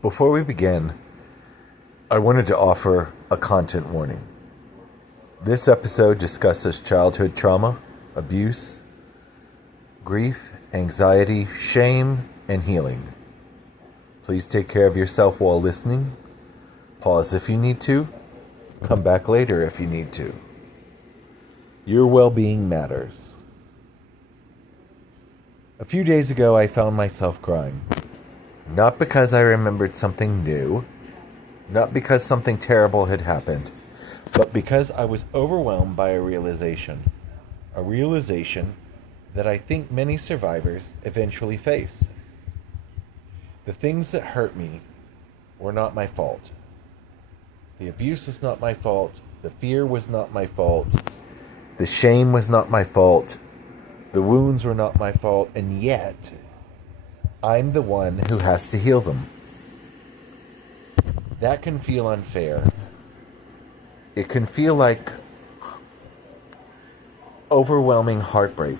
Before we begin, I wanted to offer a content warning. This episode discusses childhood trauma, abuse, grief, anxiety, shame, and healing. Please take care of yourself while listening. Pause if you need to. Come back later if you need to. Your well-being matters. A few days ago, I found myself crying. Not because I remembered something new, not because something terrible had happened, but because I was overwhelmed by a realization that I think many survivors eventually face. The things that hurt me were not my fault. The abuse was not my fault. The fear was not my fault. The shame was not my fault. The wounds were not my fault, and yet I'm the one who has to heal them. That can feel unfair. It can feel like overwhelming heartbreak.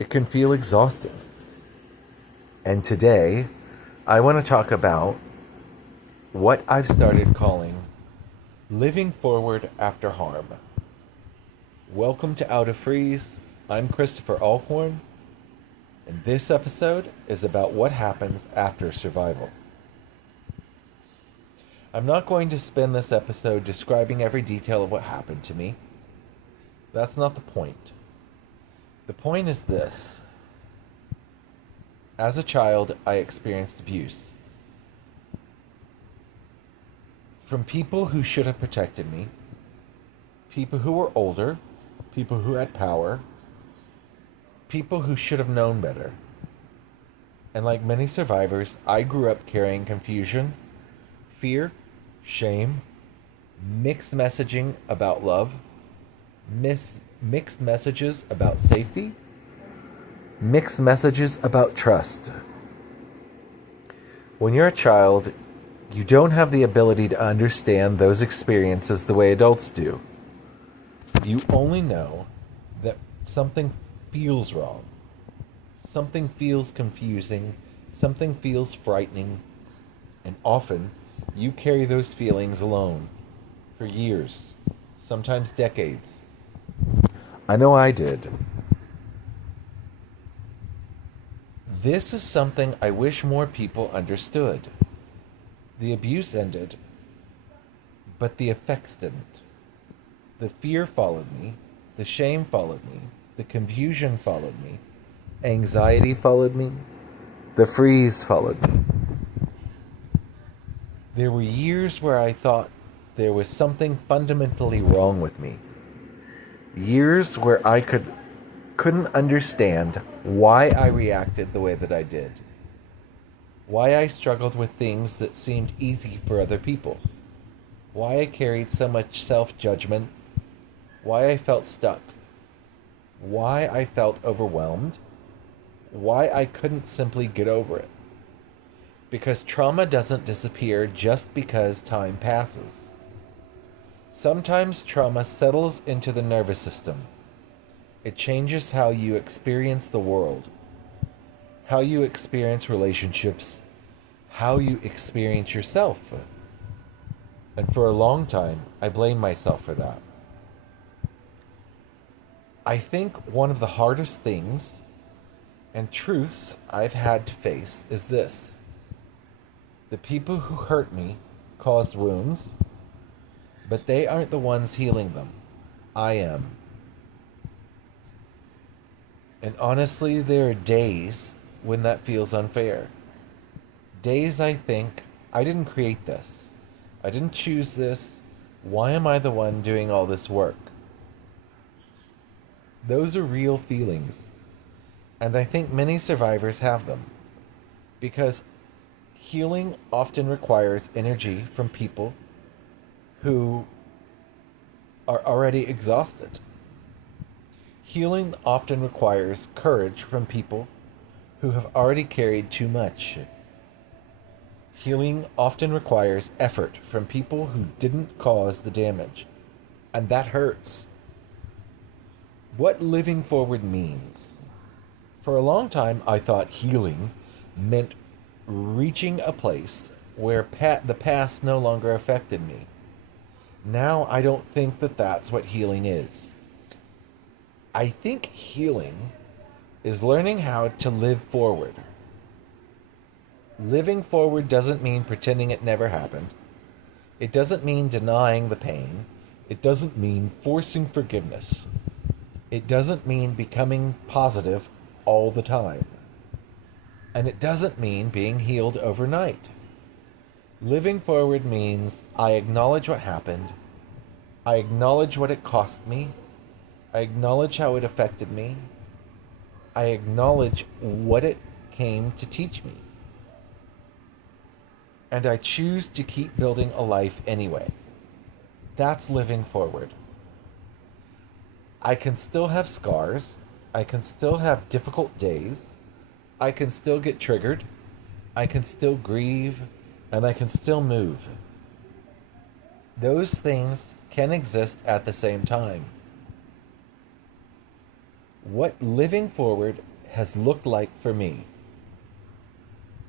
It can feel exhausting. And today, I want to talk about what I've started calling living forward after harm. Welcome to Out of Freeze. I'm Christopher Allcorn. And this episode is about what happens after survival. I'm not going to spend this episode describing every detail of what happened to me. That's not the point. The point is this. As a child, I experienced abuse. From people who should have protected me, people who were older, people who had power, people who should have known better. And like many survivors, I grew up carrying confusion, fear, shame, mixed messaging about love, mixed messages about safety, mixed messages about trust. When you're a child, you don't have the ability to understand those experiences the way adults do. You only know that something feels wrong. Something feels confusing. Something feels frightening. And often, you carry those feelings alone for years, sometimes decades. I know I did. This is something I wish more people understood. The abuse ended, but the effects didn't. The fear followed me. The shame followed me. The confusion followed me. Anxiety followed me. The freeze followed me. There were years where I thought there was something fundamentally wrong with me. Years where I couldn't understand why I reacted the way that I did. Why I struggled with things that seemed easy for other people. Why I carried so much self-judgment. Why I felt stuck. Why I felt overwhelmed. Why I couldn't simply get over it. Because trauma doesn't disappear just because time passes. Sometimes trauma settles into the nervous system. It changes how you experience the world, how you experience relationships, how you experience yourself. And for a long time, I blamed myself for that. I think one of the hardest things and truths I've had to face is this. The people who hurt me caused wounds, but they aren't the ones healing them. I am. And honestly, there are days when that feels unfair. Days I think, I didn't create this. I didn't choose this. Why am I the one doing all this work? Those are real feelings. And I think many survivors have them. Because healing often requires energy from people who are already exhausted. Healing often requires courage from people who have already carried too much. Healing often requires effort from people who didn't cause the damage. And that hurts. What living forward means. For a long time, I thought healing meant reaching a place where the past no longer affected me. Now I don't think that that's what healing is. I think healing is learning how to live forward. Living forward doesn't mean pretending it never happened. It doesn't mean denying the pain. It doesn't mean forcing forgiveness. It doesn't mean becoming positive all the time. And it doesn't mean being healed overnight. Living forward means I acknowledge what happened. I acknowledge what it cost me. I acknowledge how it affected me. I acknowledge what it came to teach me. And I choose to keep building a life anyway. That's living forward. I can still have scars. I can still have difficult days. I can still get triggered. I can still grieve. And I can still move. Those things can exist at the same time. What living forward has looked like for me.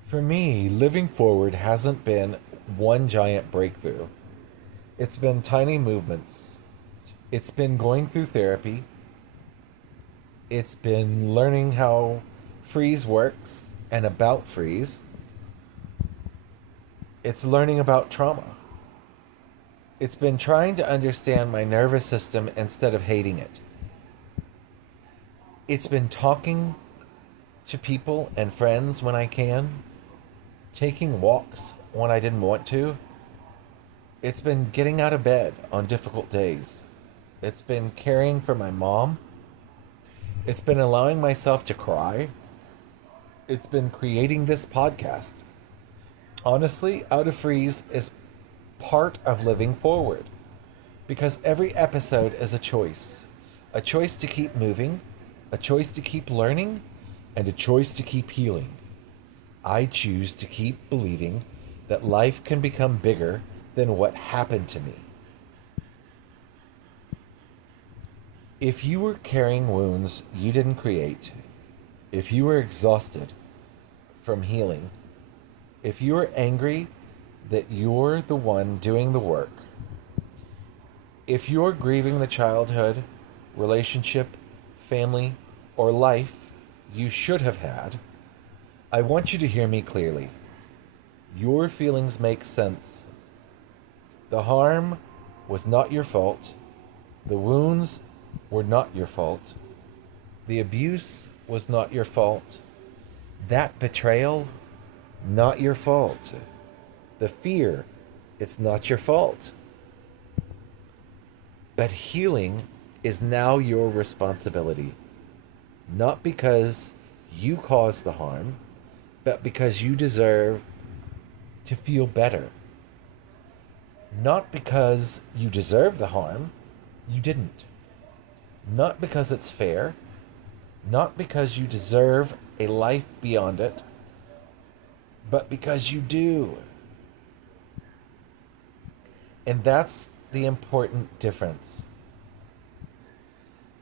For me, living forward hasn't been one giant breakthrough. It's been tiny movements. It's been going through therapy. It's been learning how freeze works and about freeze. It's learning about trauma. It's been trying to understand my nervous system instead of hating it. It's been talking to people and friends when I can, taking walks when I didn't want to. It's been getting out of bed on difficult days. It's been caring for my mom. It's been allowing myself to cry. It's been creating this podcast. Honestly, Out of Freeze is part of living forward because every episode is a choice to keep moving, a choice to keep learning, and a choice to keep healing. I choose to keep believing that life can become bigger than what happened to me. If you were carrying wounds you didn't create, if you were exhausted from healing, if you are angry that you're the one doing the work, if you're grieving the childhood, relationship, family, or life you should have had, I want you to hear me clearly. Your feelings make sense. The harm was not your fault. The wounds were not your fault. The abuse was not your fault. That betrayal, not your fault. The fear, it's not your fault. But healing is now your responsibility. Not because you caused the harm, but because you deserve to feel better. Not because you deserve the harm, you didn't. Not because it's fair, not because you deserve a life beyond it, but because you do. And that's the important difference.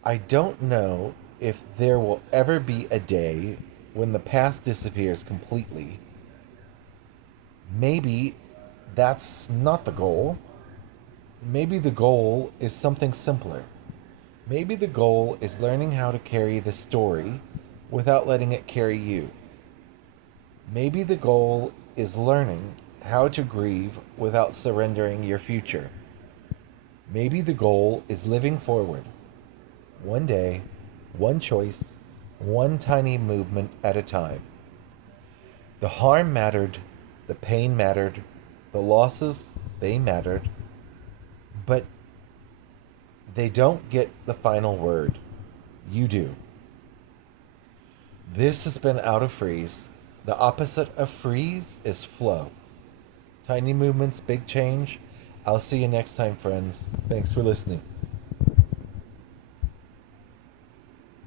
I don't know if there will ever be a day when the past disappears completely. Maybe that's not the goal. Maybe the goal is something simpler. Maybe the goal is learning how to carry the story without letting it carry you. Maybe the goal is learning how to grieve without surrendering your future. Maybe the goal is living forward. One day, one choice, one tiny movement at a time. The harm mattered, the pain mattered, the losses, they mattered, but they don't get the final word. You do. This has been Out of Freeze. The opposite of freeze is flow. Tiny movements, big change. I'll see you next time, friends. Thanks for listening.